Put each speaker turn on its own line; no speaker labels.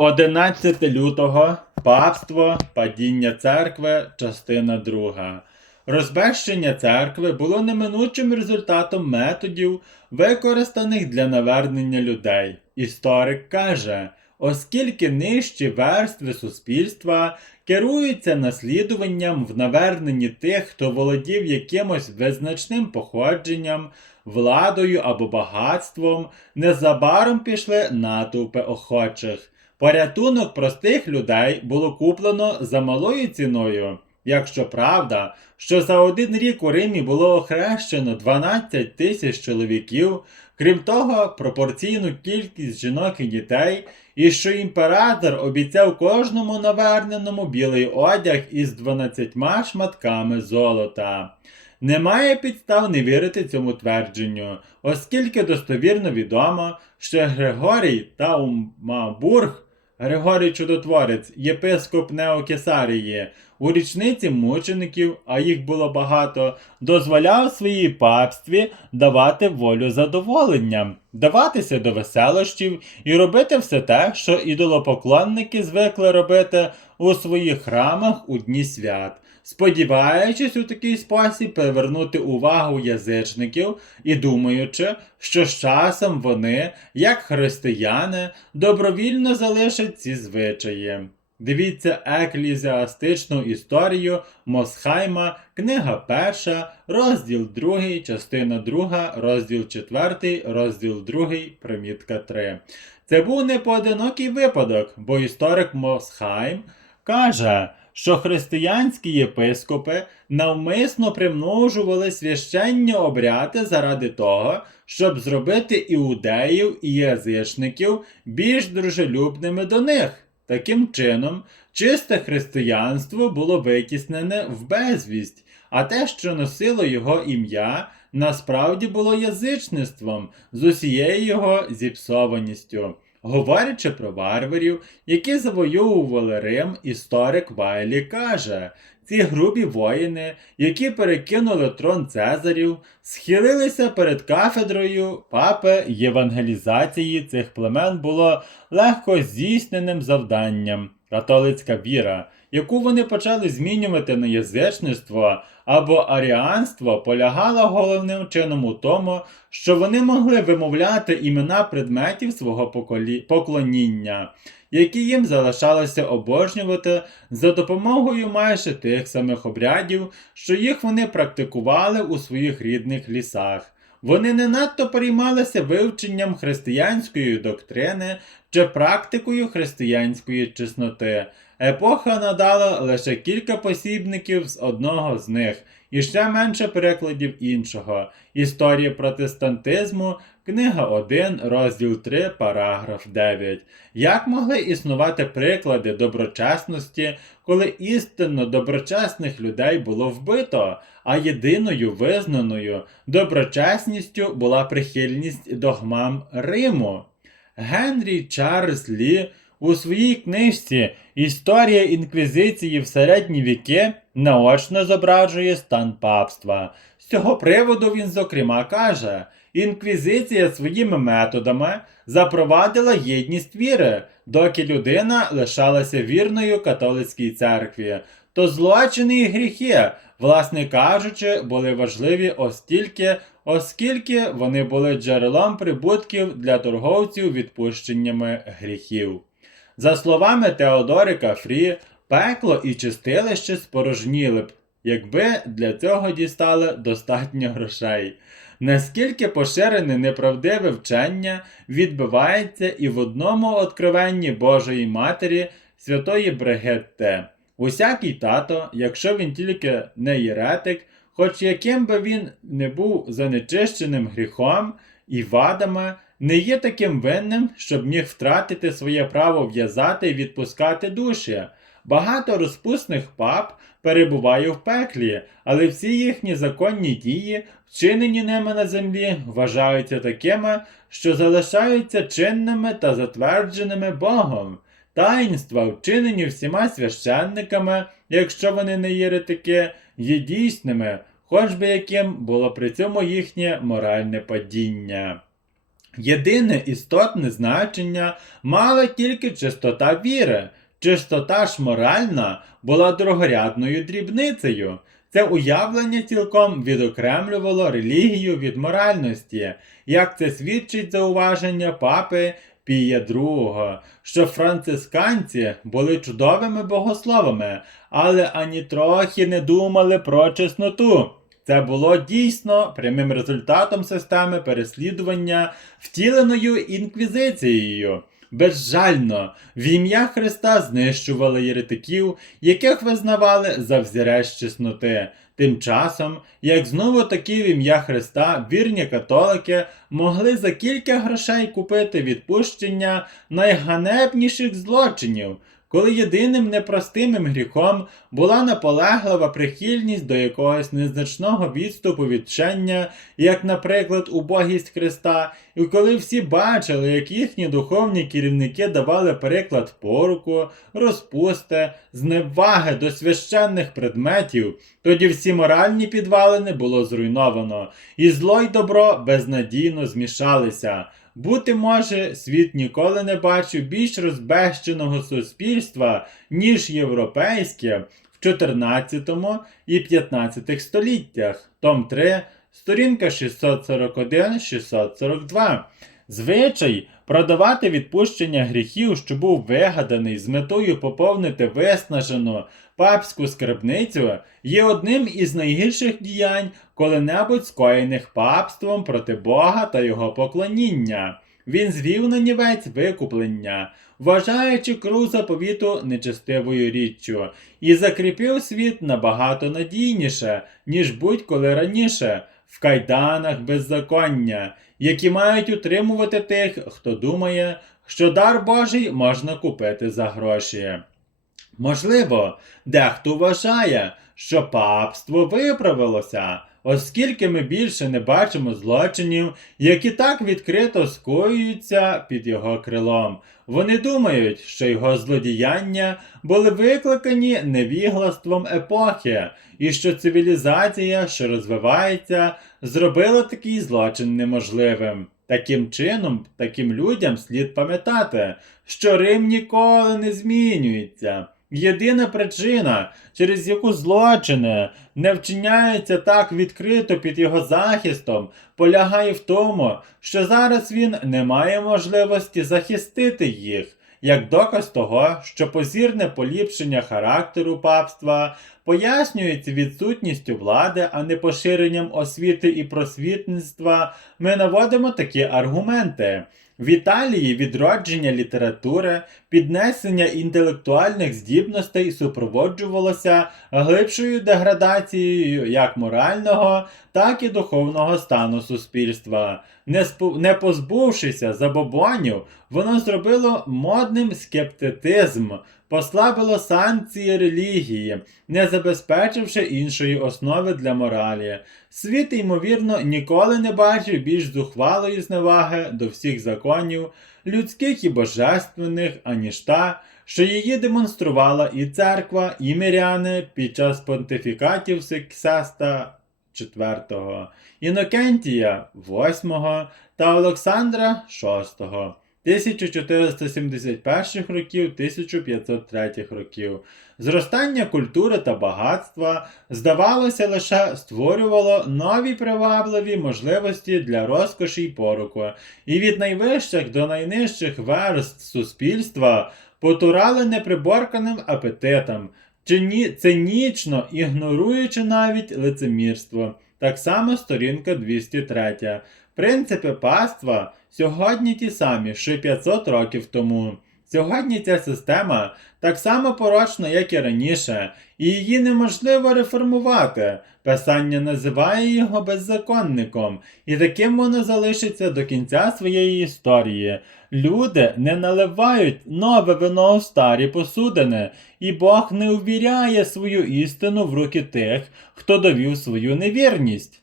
11 лютого Папство, падіння церкви, частина 2. Розбещення церкви було неминучим результатом методів, використаних для навернення людей. Історик каже, оскільки нижчі верстви суспільства керуються наслідуванням в наверненні тих, хто володів якимось визначним походженням, владою або багатством, незабаром пішли натовпи охочих. Порятунок простих людей було куплено за малою ціною. Якщо правда, що за один рік у Римі було охрещено 12 тисяч чоловіків, крім того, пропорційну кількість жінок і дітей, і що імператор обіцяв кожному наверненому білий одяг із 12 шматками золота. Немає підстав не вірити цьому твердженню, оскільки достовірно відомо, що Григорій Таумабург, Григорій Чудотворець, єпископ Неокесарії, у річниці мучеників, а їх було багато, дозволяв своїй папстві давати волю задоволенням, даватися до веселощів і робити все те, що ідолопоклонники звикли робити у своїх храмах у дні свят, сподіваючись у такий спосіб привернути увагу язичників і думаючи, що з часом вони, як християни, добровільно залишать ці звичаї. Дивіться еклізіастичну історію Мосхайма, книга 1, розділ 2, частина 2, розділ 4, розділ 2, примітка 3. Це був не поодинокий випадок, бо історик Мосхайм каже, що християнські єпископи навмисно примножували священні обряди заради того, щоб зробити іудеїв і язичників більш дружелюбними до них. Таким чином, чисте християнство було витіснене в безвість, а те, що носило його ім'я, насправді було язичництвом з усією його зіпсованістю. Говорячи про варварів, які завоювали Рим, історик Вайлі каже, ці грубі воїни, які перекинули трон Цезарів, схилилися перед кафедрою папи євангелізації цих племен було легко здійсненим завданням. Католицька віра, яку вони почали змінювати на язичництво або аріанство, полягала головним чином у тому, що вони могли вимовляти імена предметів свого поколі... поклоніння, які їм залишалося обожнювати за допомогою майже тих самих обрядів, що їх вони практикували у своїх рідних лісах. Вони не надто переймалися вивченням християнської доктрини чи практикою християнської чесноти. Епоха надала лише кілька посібників з одного з них, і ще менше перекладів іншого. Історія протестантизму, книга 1, розділ 3, параграф 9. Як могли існувати приклади доброчесності, коли істинно доброчесних людей було вбито, а єдиною визнаною доброчесністю була прихильність догмам Риму? Генрі Чарльз Лі у своїй книжці Історія інквізиції в середні віки наочно зображує стан папства. З цього приводу він, зокрема, каже: інквізиція своїми методами запровадила єдність віри, доки людина лишалася вірною католицькій церкві. То злочини і гріхи, власне кажучи, були важливі остільки, оскільки вони були джерелом прибутків для торговців відпущеннями гріхів. За словами Теодорика Фрі, пекло і чистилище спорожніли б, якби для цього дістали достатньо грошей. Наскільки поширене неправдиве вчення відбивається і в одному откровенні Божої Матері святої Бригетте. Усякий тато, якщо він тільки не єретик, хоч яким би він не був занечищеним гріхом і вадами, не є таким винним, щоб міг втратити своє право в'язати і відпускати душі. Багато розпусних пап перебуває в пеклі, але всі їхні законні дії, вчинені ними на землі, вважаються такими, що залишаються чинними та затвердженими Богом. Таїнства, вчинені всіма священниками, якщо вони не єретики, є дійсними, хоч би яким було при цьому їхнє моральне падіння. Єдине істотне значення мала тільки чистота віри. Чистота ж моральна була другорядною дрібницею. Це уявлення цілком відокремлювало релігію від моральності, як це свідчить зауваження папи Пія II, що францисканці були чудовими богословами, але ані трохи не думали про чесноту. Це було дійсно прямим результатом системи переслідування, втіленою інквізицією. Безжально в ім'я Христа знищували єретиків, яких визнавали за взірець чесноти. Тим часом, як знову таки в ім'я Христа вірні католики могли за кілька грошей купити відпущення найганебніших злочинів, коли єдиним непростимим гріхом була наполеглива прихильність до якогось незначного відступу від вчення, як, наприклад, убогість Христа, і коли всі бачили, як їхні духовні керівники давали приклад поруку, розпусти, зневаги до священних предметів, тоді всі моральні підвалини було зруйновано, і зло й добро безнадійно змішалися. Бути може, світ ніколи не бачив більш розбещеного суспільства, ніж європейське в 14 і 15 століттях. Том 3, сторінка 641-642. Звичай продавати відпущення гріхів, що був вигаданий з метою поповнити виснажену папську скарбницю, є одним із найгірших діянь, коли-небудь скоєних папством проти Бога та його поклоніння. Він звів на нівець викуплення, вважаючи кру заповіту нечестивою річчю, і закріпив світ набагато надійніше, ніж будь-коли раніше, в кайданах беззаконня, які мають утримувати тих, хто думає, що дар Божий можна купити за гроші. Можливо, дехто вважає, що папство виправилося, оскільки ми більше не бачимо злочинів, які так відкрито скоюються під його крилом. Вони думають, що його злодіяння були викликані невіглаством епохи, і що цивілізація, що розвивається, зробила такий злочин неможливим. Таким чином, таким людям слід пам'ятати, що Рим ніколи не змінюється. Єдина причина, через яку злочини не вчиняються так відкрито під його захистом, полягає в тому, що зараз він не має можливості захистити їх, як доказ того, що позірне поліпшення характеру папства пояснюється відсутністю влади, а не поширенням освіти і просвітництва, ми наводимо такі аргументи. В Італії відродження літератури, піднесення інтелектуальних здібностей супроводжувалося глибшою деградацією як морального, так і духовного стану суспільства. Не, спо- не позбувшися забобонів, воно зробило модним скептицизм, послабило санкції релігії, не забезпечивши іншої основи для моралі. Світ, ймовірно, ніколи не бачив більш зухвалої зневаги до всіх законів, людських і божественних, аніж та, що її демонструвала і церква, і миряни під час понтифікатів Сиксеста IV, Інокентія VIII та Олександра VI. 1471 років 1503 років. Зростання культури та багатства, здавалося, лише створювало нові привабливі можливості для розкоші й поруку, і від найвищих до найнижчих верств суспільства потурали неприборканим апетитам, чині- цинічно ігноруючи навіть лицемірство. Так само сторінка 203. Принципи паства сьогодні ті самі, що й 500 років тому. Сьогодні ця система так само порочна, як і раніше, і її неможливо реформувати. Писання називає його беззаконником, і таким воно залишиться до кінця своєї історії. Люди не наливають нове вино у старі посудини, і Бог не увіряє свою істину в руки тих, хто довів свою невірність.